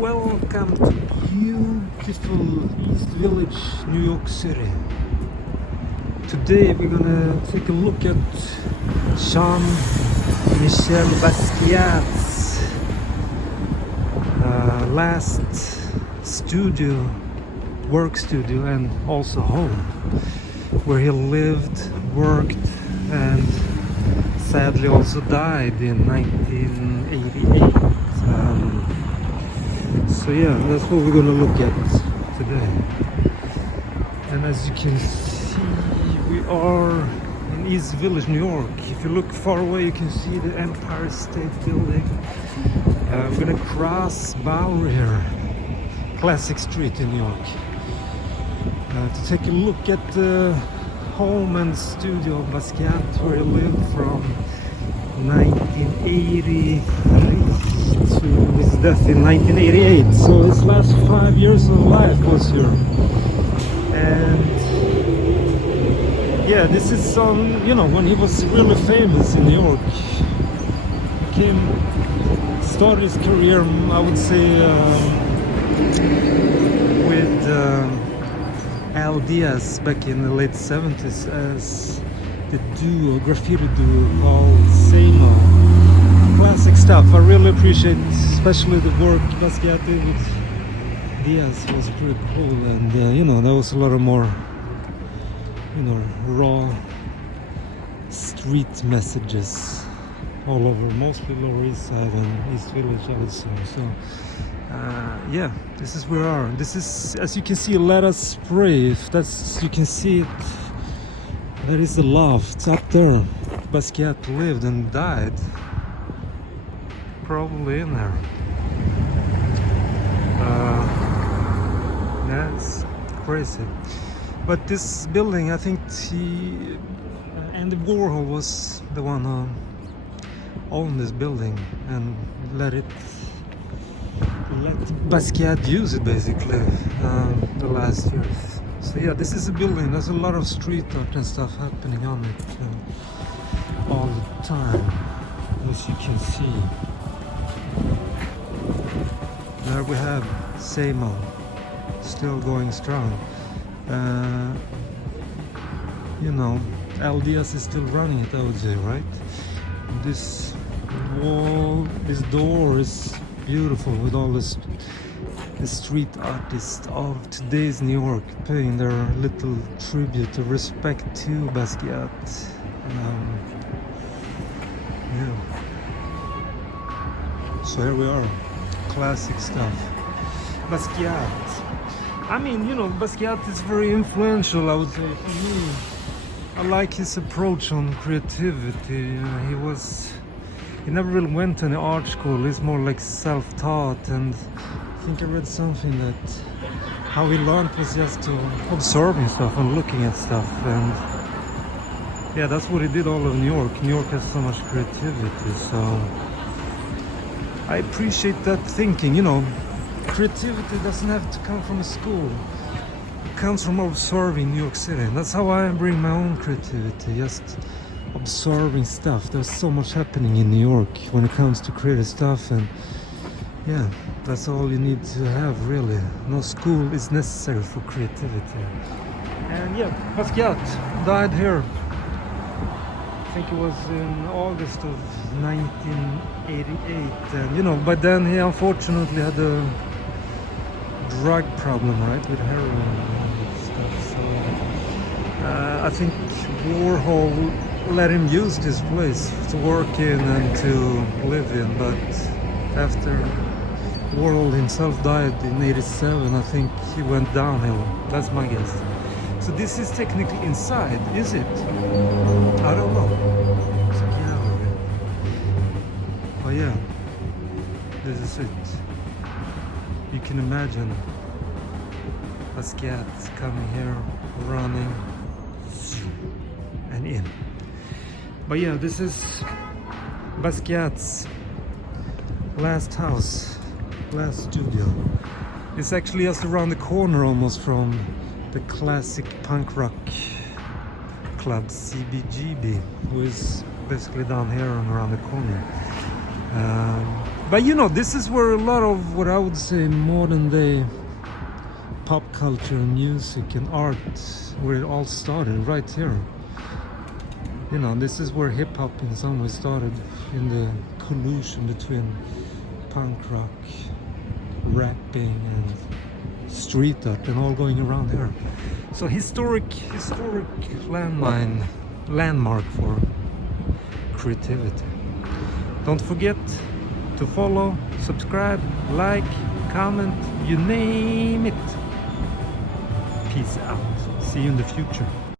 Welcome to beautiful East Village, New York City. Today we're gonna take a look at Jean-Michel Basquiat's last work studio and also home, where he lived, worked and sadly also died in 1988. So yeah, that's what we're gonna look at today. And as you can see, we are in East Village, New York. If you look far away, you can see the Empire State Building. We're gonna cross Bowery here, classic street in New York, to take a look at the home and studio of Basquiat, where he lived from 1983 to his death in 1988. So his last 5 years of life was here. And yeah, this is when he was really famous in New York. Started his career, I would say, with LDS back in the late 70s as the graffiti duo called Samo. Classic stuff. I really appreciate, especially the work Basquiat did with Diaz was pretty cool, and there was a lot of more raw street messages all over, mostly Lower East Side and East Village, I would say. So yeah, this is where we are. This is, as you can see, Let Us Spray. If you can see it, that is the loft up there. Basquiat lived and died probably in there. Yeah, it's crazy. But this building, I think Andy Warhol was the one who owned this building and let Basquiat use it basically the last years. So yeah, this is a building. There's a lot of street art and stuff happening on it all the time, as you can see. There we have Samo, still going strong. LDS is still running it, I would say, right? This wall, this door is beautiful with all the street artists of today's New York paying their little tribute of respect to Basquiat. Yeah. So here we are, classic stuff. Basquiat. I mean, Basquiat is very influential, I would say, for me. I like his approach on creativity. He never really went to any art school. He's more like self-taught, and I think I read something that how he learned was just to observing stuff and looking at stuff. And yeah, that's what he did all over New York. New York has so much creativity, so I appreciate that thinking. Creativity doesn't have to come from a school. It comes from observing New York City. And that's how I bring my own creativity, just observing stuff. There's so much happening in New York when it comes to creative stuff, and yeah, that's all you need to have, really. No school is necessary for creativity. And yeah, Basquiat died here. I think it was in August of 1988, and by then he unfortunately had a drug problem, right, with heroin and stuff. So I think Warhol let him use this place to work in and to live in, but after Warhol himself died in 87, I think he went downhill. That's my guess. So this is technically inside, is it? I don't know. It's a gallery. Oh yeah, this is it. You can imagine Basquiat coming here, running and in. But yeah, this is Basquiat's last house, last studio. It's actually just around the corner almost from the classic punk rock club CBGB, who is basically down here and around the corner. But you know, this is where a lot of what I would say modern day pop culture and music and art, where it all started, right here. You know, this is where hip-hop in some way started, in the collusion between punk rock, rapping and street art, and all going around here. So historic landmark for creativity. Don't forget to follow, subscribe, like, comment, you name it. Peace out. See you in the future.